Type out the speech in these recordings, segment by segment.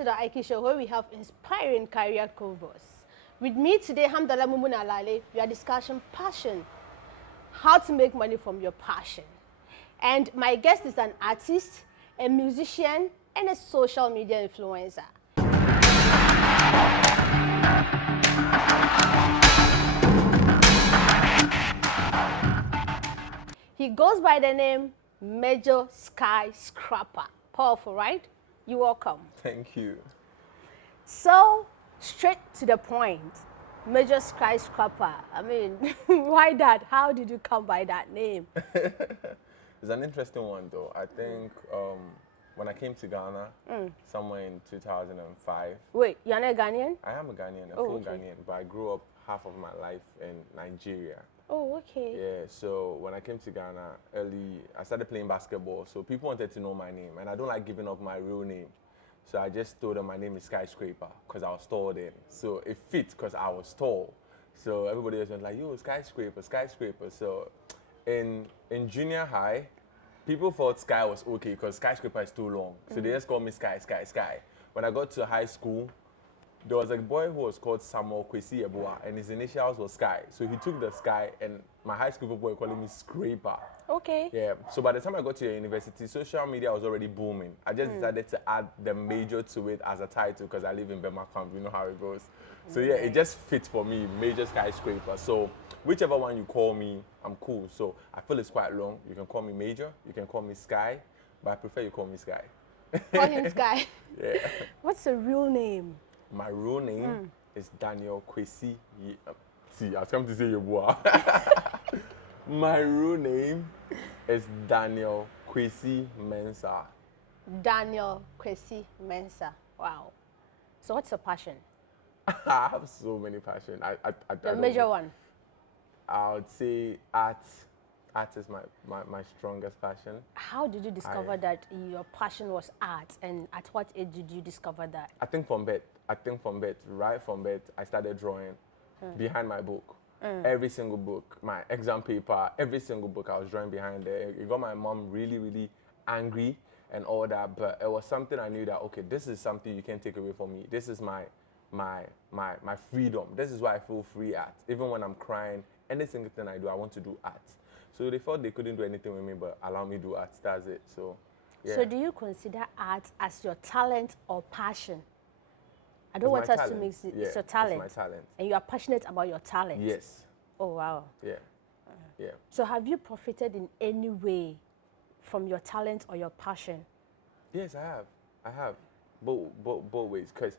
to the Aiki Show, where we have inspiring career convos. With me today, Hamdallah Mumuna Lale, we are discussing passion, how to make money from your passion. And my guest is an artist, a musician, and a social media influencer. He goes by the name Major Skyscraper. Powerful, right? You're welcome. Thank you. So, straight to the point, Major Skyscraper. I mean, why that? How did you come by that name? It's an interesting one, though. I think when I came to Ghana, somewhere in 2005. Wait, you're not Ghanaian? I am a Ghanaian, a full Ghanaian, but I grew up half of my life in Nigeria. Oh, okay. Yeah, so when I came to Ghana early, I started playing basketball, so people wanted to know my name, and I don't like giving up my real name. So I just told them my name is Skyscraper, because I was tall then. So it fits because I was tall. So everybody was like, yo, Skyscraper, Skyscraper. So in junior high, people thought Sky was okay because Skyscraper is too long. So they just called me Sky, Sky, Sky. When I got to high school, there was a boy who was called Samuel Kwesi Eboa, and his initials was Sky. So he took the Sky, and my high school people were calling me Scraper. Okay. Yeah. So by the time I got to the university, social media was already booming. I just decided to add the major to it as a title because I live in Bema Camp. You know how it goes. So yeah, it just fits for me, Major Skyscraper. So whichever one you call me, I'm cool. So I feel it's quite long. You can call me Major, you can call me Sky, but I prefer you call me Sky. Call him Sky. Yeah. What's the real name? My real name is Daniel Kwesi. See, I was coming to say Yeboah. My real name is Daniel Kwesi Mensah. Daniel Kwesi Mensah. Wow. So what's your passion? I have so many passions. The major one. I would say art. Art is my strongest passion. How did you discover that your passion was art, and at what age did you discover that? I think from birth. Right from birth, I started drawing behind my book. Every single book, my exam paper, every single book I was drawing behind there. It got my mom really, really angry and all that, but it was something I knew that, okay, this is something you can't take away from me. This is my freedom. This is why I feel free at. Even when I'm crying, any single thing I do, I want to do art. So they thought they couldn't do anything with me, but allow me to do art. That's it. So, yeah. So do you consider art as your talent or passion? I don't want us to mix it. It's your talent. It's my talent. And you are passionate about your talent. Yes. Oh, wow. Yeah. Yeah. So have you profited in any way from your talent or your passion? Yes, I have. Both ways. Because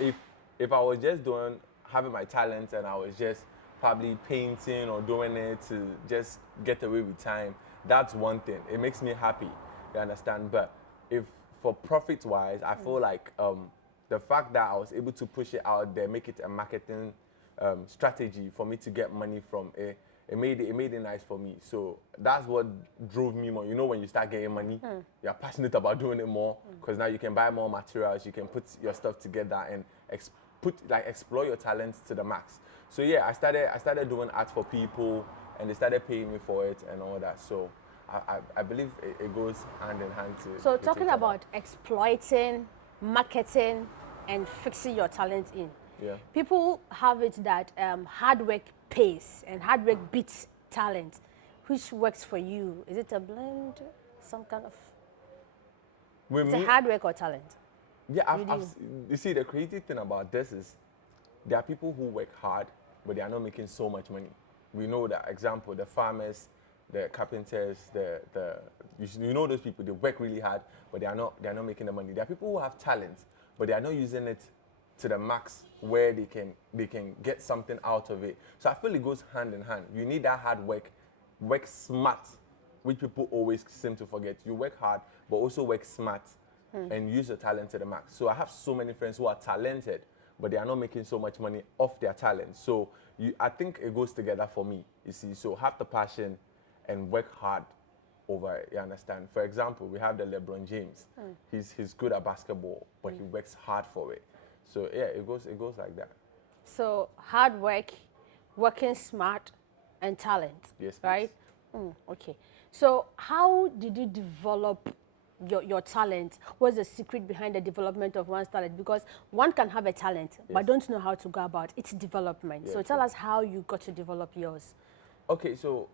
if I was just having my talent and I was just probably painting or doing it to just get away with time, that's one thing. It makes me happy, you understand? But if for profit-wise, I feel like the fact that I was able to push it out there, make it a marketing strategy for me to get money from it, it made it nice for me. So that's what drove me more. You know, when you start getting money, you're passionate about doing it more because now you can buy more materials, you can put your stuff together and explore your talents to the max. So yeah, I started doing art for people, and they started paying me for it and all that. So I believe it goes hand in hand to. So talking about exploiting, marketing, and fixing your talent in. Yeah. People have it that hard work pays and hard work beats talent. Which works for you? Is it a blend? Some kind of. It's a hard work or talent? Yeah, you see, the crazy thing about this is there are people who work hard, but they are not making so much money. We know that, example, the farmers, the carpenters, you know those people, they work really hard, but they are not making the money. There are people who have talent, but they are not using it to the max where they can get something out of it. So I feel it goes hand in hand. You need that hard work smart, which people always seem to forget. You work hard, but also work smart and use your talent to the max. So I have so many friends who are talented, but they are not making so much money off their talent. So I think it goes together for me, you see. So have the passion and work hard over it, you understand? For example, we have the LeBron James. He's good at basketball, but he works hard for it. So yeah, it goes like that. So hard work, working smart, and talent. Yes, please. Right? Okay. So how did you develop your talent? What's the secret behind the development of one's talent? Because one can have a talent, but don't know how to go about its development. Yeah, so tell us how you got to develop yours. Okay, so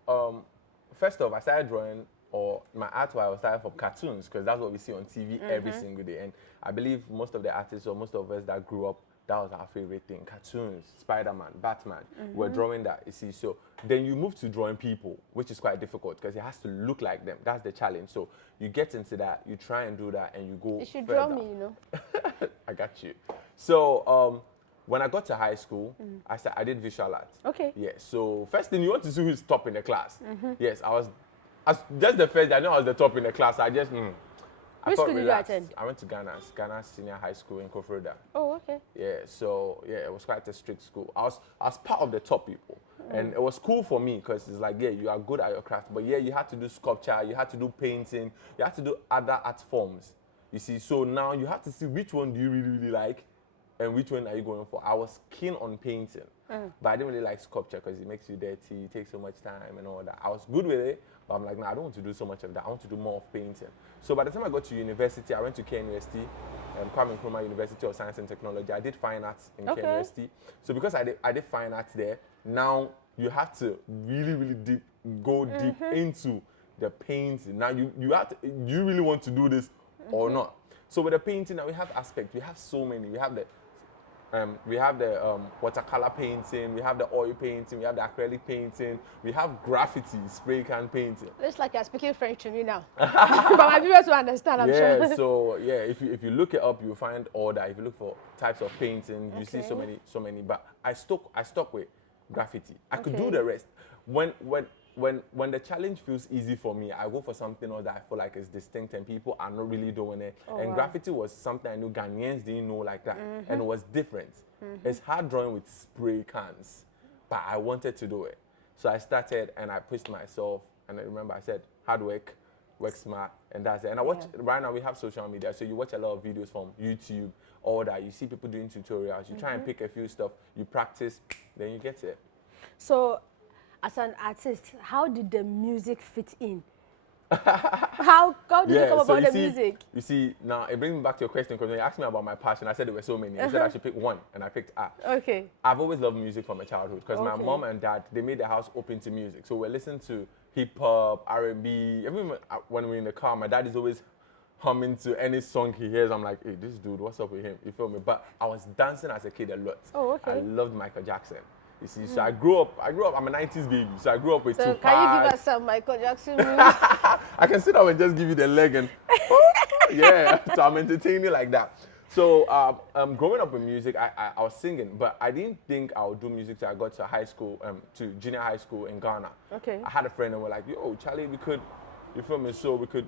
first off, I started drawing, or my art I was starting from cartoons, because that's what we see on TV every single day. And I believe most of the artists, or most of us that grew up, that was our favorite thing. Cartoons, Spider-Man, Batman, we're drawing that, you see. So then you move to drawing people, which is quite difficult because it has to look like them. That's the challenge. So you get into that, you try and do that, and you go You should further. draw me, you know. I got you. So when I got to high school, I did visual art. Okay. Yeah. So first thing you want to see who's top in the class. Yes, I was just the first day I know I was the top in the class. I just Which school did you attend? I went to Ghana Senior High School in Kofroda. Oh, okay. Yeah. So yeah, it was quite a strict school. I was part of the top people, and it was cool for me because it's like, yeah, you are good at your craft, but yeah, you had to do sculpture, you had to do painting, you had to do other art forms. You see, so now you have to see which one do you really, really like and which one are you going for. I was keen on painting, but I didn't really like sculpture because it makes you dirty, it takes so much time and all that. I was good with it, but I'm like, nah, I don't want to do so much of that. I want to do more of painting. So by the time I got to university, I went to KNUST, Kwame Nkrumah University of Science and Technology. I did fine arts in KNUST. So because I did fine arts there, now you have to really, really go deep into the painting. Now you really want to do this or not. So with the painting, now we have aspects. We have so many. We have the watercolor painting. We have the oil painting. We have the acrylic painting. We have graffiti, spray can painting. Looks like you're speaking French to me now. But my viewers will understand, I'm sure. Yeah. So yeah, if you look it up, you'll find all that. If you look for types of painting, you see so many. But I stuck with graffiti. I could do the rest. When the challenge feels easy for me, I go for something else that I feel like is distinct and people are not really doing it. Graffiti was something I knew Ghanaians didn't know like that, and it was different. It's hard drawing with spray cans, but I wanted to do it. So I started and I pushed myself, and I remember I said, hard work, work smart, and that's it. And I watch, right now we have social media, so you watch a lot of videos from YouTube, all that. You see people doing tutorials, you try and pick a few stuff, you practice, then you get it. So, as an artist, how did the music fit in? how did you come about the music? You see, now it brings me back to your question, because when you asked me about my passion, I said there were so many. You said I should pick one, and I picked art. Okay. I've always loved music from my childhood, because my mom and dad, they made the house open to music. So we're listening to hip-hop, R&B. Even when we're in the car, my dad is always humming to any song he hears. I'm like, hey, this dude, what's up with him? You feel me? But I was dancing as a kid a lot. Oh, okay. I loved Michael Jackson. You see, so I grew up, I'm a 90s baby, so I grew up with Tupac. Can you give us some Michael Jackson moves? I can sit down and just give you the leg and, yeah, so I'm entertaining like that. So growing up with music, I was singing, but I didn't think I would do music till I got to high school, to junior high school in Ghana. Okay. I had a friend and we're like, yo, Charlie, we could, you feel me? So we could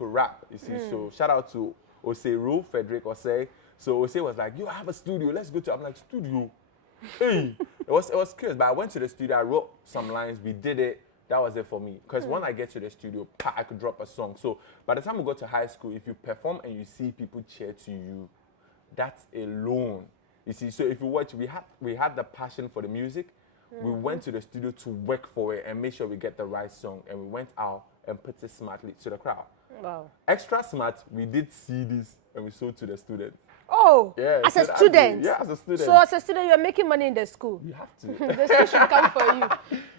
rap, you see. So shout out to Oseru, Frederick Osei. So Osei was like, yo, I have a studio, let's go to, I'm like, studio? Hey, it was curious, but I went to the studio, I wrote some lines, we did it, that was it for me. Because when I get to the studio, I could drop a song. So by the time we got to high school, if you perform and you see people cheer to you, that's alone. You see, so if you watch, we had the passion for the music, we went to the studio to work for it and make sure we get the right song, and we went out and put it smartly to the crowd. Wow. Extra smart, we did CDs and we sold to the students. Oh, yeah, as a student? Yeah, as a student. So as a student, you're making money in the school? You have to. The school should come for you.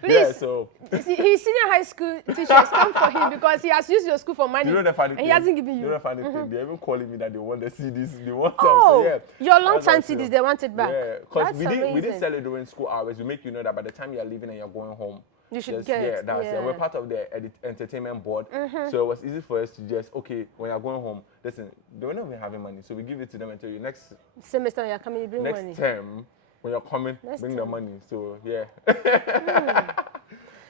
Please, yeah, so. His senior high school teachers come for him because he has used your school for money. You know the funny and thing? He hasn't given you. You know the funny thing? They're even calling me that they want the CDs. They want oh, them. So, yeah. Your long-time CDs, they want it back. Yeah, because we amazing. didn't sell it during school hours. We make you know that by the time you're leaving and you're going home, you should just, get yeah, it. that's it. We're part of the entertainment board, so it was easy for us to just, okay, when you're going home, listen, they were not even having money, so we give it to them and tell you next semester you're coming, you bring money. Next term, when you're coming, bring the money. So yeah. Yeah.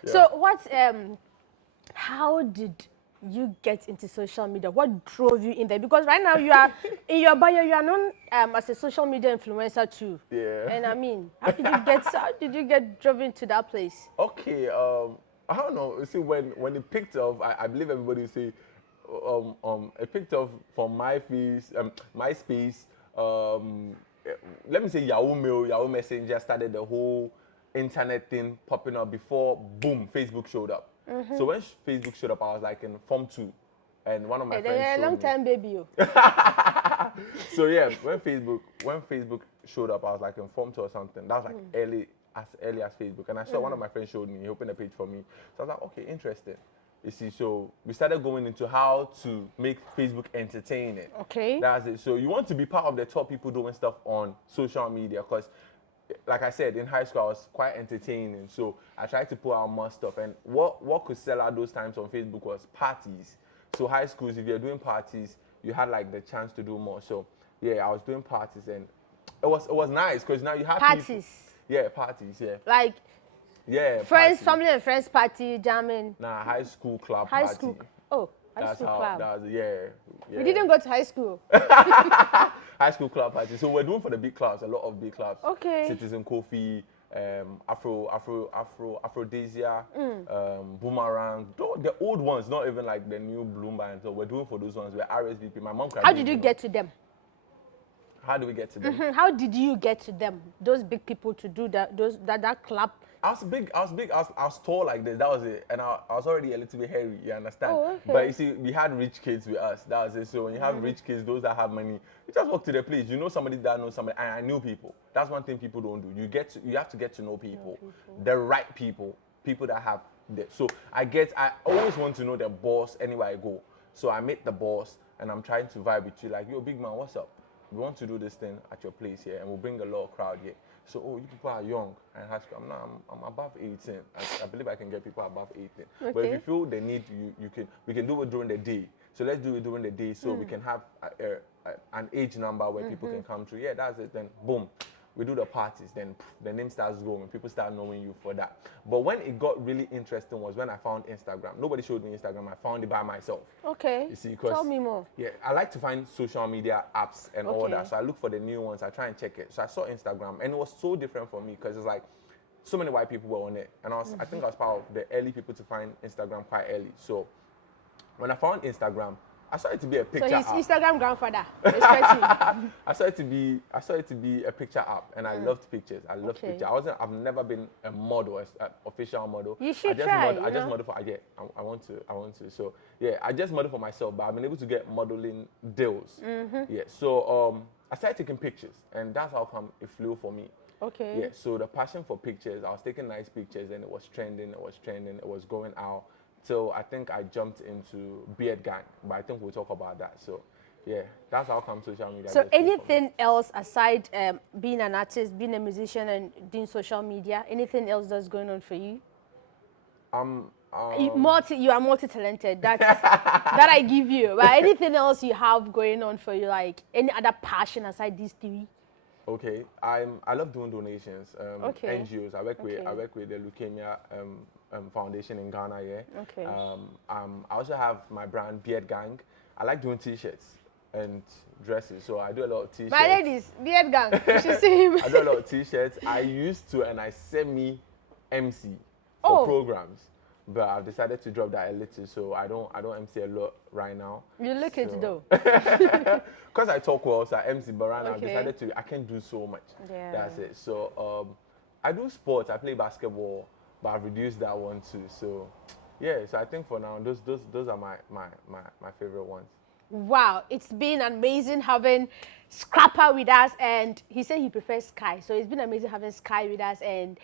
So what? How did you get into social media? What drove you in there? Because right now you are in your bio, you are known as a social media influencer too. Yeah. And I mean, how did you get driven to that place? Okay. I don't know. You see, when it picked off, I believe everybody say, it picked off from MySpace. Let me say Yahoo Mail, Yahoo Messenger started the whole internet thing popping up before, boom, Facebook showed up. So when Facebook showed up, I was like in Form 2. And one of my Hey, friends they're a showed long me. time baby. So yeah, when Facebook showed up, I was like informed or something. That was like early as Facebook. And I saw one of my friends showed me. He opened a page for me. So I was like, okay, interesting. You see, so we started going into how to make Facebook entertaining. Okay. That's it. So you want to be part of the top people doing stuff on social media because, like I said, in high school I was quite entertaining. So I tried to put out more stuff. And what could sell out those times on Facebook was parties. So high schools, if you're doing parties, you had like the chance to do more. So yeah, I was doing parties and it was nice because now you have Parties. people. Yeah, parties. Yeah. Like Yeah. friends, party. family and friends party, jamming. Nah, high school club High party. school. Oh, high That's school how. club. That was yeah. We didn't go to high school. High school club party. So we're doing for the big clubs, a lot of big clubs. Okay. Citizen Coffee, Aphrodisia, Boomerang. The old ones, not even like the new Bloom Band. So we're doing for those ones. We're RSVP. My mom cried. How did you get to them? How do we get to them? How did you get to them? Those big people to do that club. I was big. I was tall like this. That was it. And I was already a little bit hairy. You understand? Oh, okay. But you see, we had rich kids with us. That was it. So when you have rich kids, those that have money, you just walk to the place. You know somebody that knows somebody. And I knew people. That's one thing people don't do. You have to get to know people, the right people that have. So I always want to know the boss anywhere I go. So I met the boss, and I'm trying to vibe with you. Like, yo, big man, what's up? We want to do this thing at your place here, and we'll bring a lot of crowd here. So, oh, you people are young and high school. I'm above 18. I believe I can get people above 18. Okay. But if you feel the need, we can do it during the day. So let's do it during the day so we can have an age number where people can come through. Yeah, that's it. Then boom, we do the parties. Then the name starts going. People start knowing you for that. But when it got really interesting was when I found Instagram. Nobody showed me Instagram. I found it by myself. Okay. You see, Tell me more. Yeah, I like to find social media apps and all Okay. that. So I look for the new ones. I try and check it. So I saw Instagram, and it was so different for me because it's like so many white people were on it, and I think I was part of the early people to find Instagram quite early. So when I found Instagram, I saw it to be a picture So he's app. Instagram grandfather. Respect him. I saw it to be a picture app, and I loved pictures. I loved Okay. pictures. I've never been a model, an official model. You should I just try, I just model for I want to. So yeah, I just model for myself, but I've been able to get modeling deals. Yeah. So I started taking pictures, and that's how come it flew for me. Okay. Yeah. So the passion for pictures, I was taking nice pictures, and it was trending. It was going out. So I think I jumped into Beard Gang, but I think we'll talk about that. So yeah, that's how come social media. So just came for me. anything else aside being an artist, being a musician, and doing social media? Anything else that's going on for you? You are multi-talented. That I give you. But anything else you have going on for you, like any other passion aside these three? Okay, I love doing donations. Okay. NGOs. I work Okay. with the Leukemia Foundation in Ghana. Yeah. Okay. I also have my brand Beard Gang. I like doing T-shirts and dresses, so I do a lot of T-shirts. My ladies, Beard Gang. You should see him. I do a lot of T-shirts. I used to, and I semi-MC for programs, but I've decided to drop that a little, so I don't MC a lot right now. You look it though. Because I talk well, so I MC, but right now I've Okay. decided I can't do so much. Yeah. That's it. So I do sports. I play basketball, but I've reduced that one too. So yeah. So I think for now, those are my favorite ones. Wow, it's been amazing having Scrapper with us, and he said he prefers Sky. So it's been amazing having Sky with us, and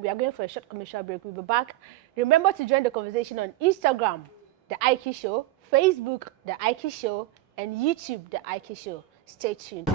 we are going for a short commercial break. We'll be back. Remember to join the conversation on Instagram, The Aiki Show, Facebook, The Aiki Show, and YouTube, The Aiki Show. Stay tuned.